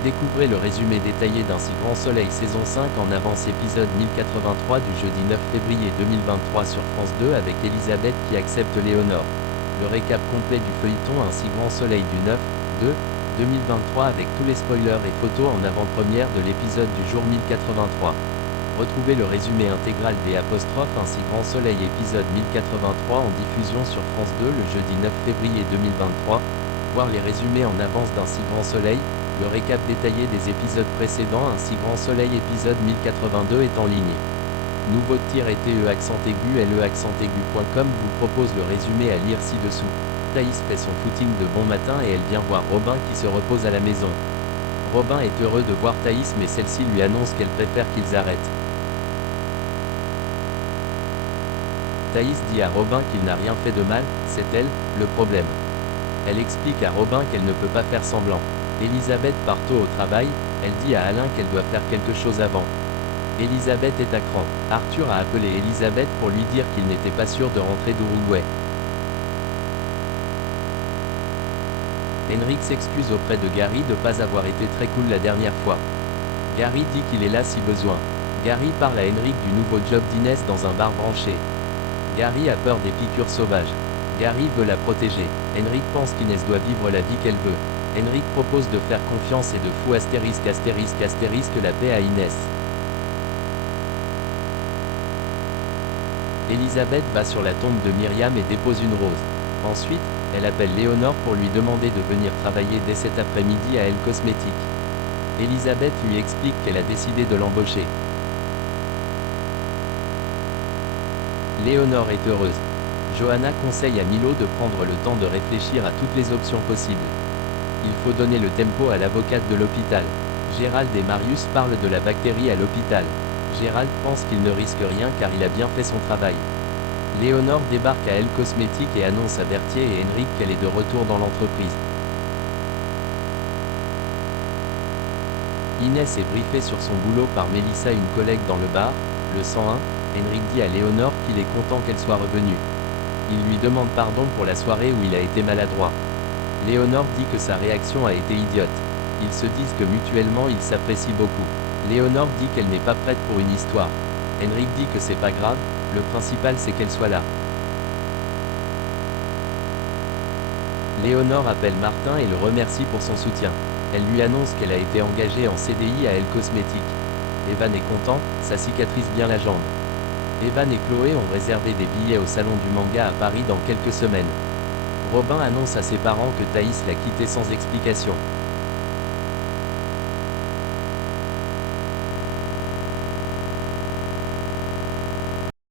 Découvrez le résumé détaillé d'Un si grand soleil saison 5 en avance épisode 1083 du jeudi 9 février 2023 sur France 2 avec Elisabeth qui accepte Léonore. Le récap complet du feuilleton Un si grand soleil du 9/2/2023 avec tous les spoilers et photos en avant-première de l'épisode du jour 1083. Retrouvez le résumé intégral des Un si grand soleil épisode 1083 en diffusion sur France 2 le jeudi 9 février 2023. Voir les résumés en avance d'Un si grand soleil. Le récap détaillé des épisodes précédents Un si grand soleil épisode 1082 est en ligne. Nouveau-le-accent-aigu.com vous propose le résumé à lire ci-dessous. Thaïs fait son footing de bon matin et elle vient voir Robin qui se repose à la maison. Robin est heureux de voir Thaïs mais celle-ci lui annonce qu'elle préfère qu'ils arrêtent. Thaïs dit à Robin qu'il n'a rien fait de mal, c'est elle, le problème. Elle explique à Robin qu'elle ne peut pas faire semblant. Elisabeth part tôt au travail, elle dit à Alain qu'elle doit faire quelque chose avant. Elisabeth est à cran. Arthur a appelé Elisabeth pour lui dire qu'il n'était pas sûr de rentrer d'Uruguay. Henrik s'excuse auprès de Gary de ne pas avoir été très cool la dernière fois. Gary dit qu'il est là si besoin. Gary parle à Henrik du nouveau job d'Inès dans un bar branché. Gary a peur des piqûres sauvages. Gary veut la protéger. Henrik pense qu'Inès doit vivre la vie qu'elle veut. Henrik propose de faire confiance et de fou **** la paix à Inès. Elisabeth va sur la tombe de Myriam et dépose une rose. Ensuite, elle appelle Léonore pour lui demander de venir travailler dès cet après-midi à Elle Cosmétique. Elisabeth lui explique qu'elle a décidé de l'embaucher. Léonore est heureuse. Johanna conseille à Milo de prendre le temps de réfléchir à toutes les options possibles. Il faut donner le tempo à l'avocate de l'hôpital. Gérald et Marius parlent de la bactérie à l'hôpital. Gérald pense qu'il ne risque rien car il a bien fait son travail. Léonore débarque à Elle Cosmétique et annonce à Berthier et Henrik qu'elle est de retour dans l'entreprise. Inès est briefée sur son boulot par Mélissa, une collègue dans le bar, le 101. Henrik dit à Léonore qu'il est content qu'elle soit revenue. Il lui demande pardon pour la soirée où il a été maladroit. Léonore dit que sa réaction a été idiote. Ils se disent que mutuellement ils s'apprécient beaucoup. Léonore dit qu'elle n'est pas prête pour une histoire. Henrik dit que c'est pas grave, le principal c'est qu'elle soit là. Léonore appelle Martin et le remercie pour son soutien. Elle lui annonce qu'elle a été engagée en CDI à Elle Cosmétique. Evan est content, ça cicatrise bien la jambe. Evan et Chloé ont réservé des billets au salon du manga à Paris dans quelques semaines. Robin annonce à ses parents que Thaïs l'a quitté sans explication.